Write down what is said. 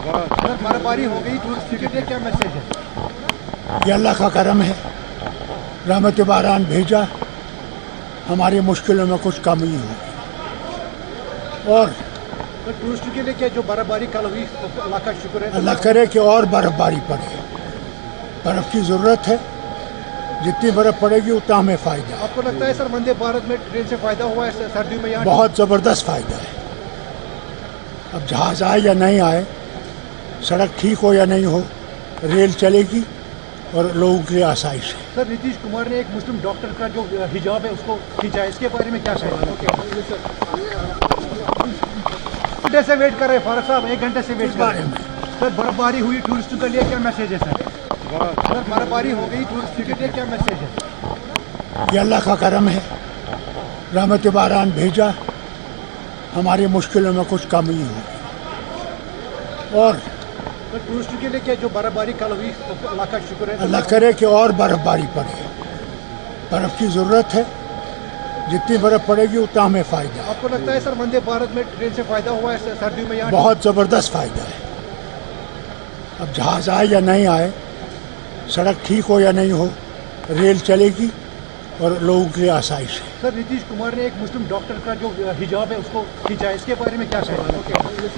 Sir बर्फबारी हो गई टूरिस्ट के लिए क्या मैसेज है? ये अल्लाह का करम है, रहमत बारान भेजा, हमारी मुश्किलों में कुछ कमी होगी। और सर टूरिस्ट के लिए क्या जो बर्फबारी कल हुई अल्लाह का शुक्र है। अल्लाह करे कि और बर्फबारी पड़े। बर्फ़ की ज़रूरत है, जितनी बर्फ़ पड़ेगी उतना हमें फ़ायदा है। आपको लगता है सर वंदे भारत में ट्रेन से फायदा हुआ है सर्दियों में? यहाँ बहुत ज़बरदस्त फ़ायदा है। अब जहाज़ आए या नहीं आए, सड़क ठीक हो या नहीं हो, रेल चलेगी और लोगों के लिए आसाइश है। सर नीतीश कुमार ने एक मुस्लिम डॉक्टर का जो हिजाब है उसको खींचा है, इसके बारे में क्या कहेंगे? घंटे से वेट कर रहे हैं फारूक साहब, 1 घंटे से वेट कर रहे हैं। सर बर्फबारी हुई टूरिस्ट के लिए क्या मैसेज है सर? सर बर्फबारी हो गई टूरिस्ट के लिए क्या मैसेज है? ये अल्लाह का करम है, रहमत बारान भेजा, हमारी मुश्किलों में कुछ कमी होगी। और सर टूरिस्ट के लिए क्या जो बर्फबारी कल हुई अल्लाह का शुक्र है। अल्लाह करे कि और बर्फबारी पड़े। बर्फ़ की ज़रूरत है, जितनी बर्फ़ पड़ेगी उतना हमें फ़ायदा है। आपको लगता है सर वंदे भारत में ट्रेन से फायदा हुआ है सर्दियों में? यहाँ बहुत ज़बरदस्त फ़ायदा है। अब जहाज़ आए या नहीं आए, सड़क ठीक हो या नहीं हो, रेल चलेगी और लोगों के लिए आसाइश है। सर नीतीश कुमार ने एक मुस्लिम डॉक्टर का जो हिजाब है उसको खींचा है, इसके बारे में क्या कहेंगे?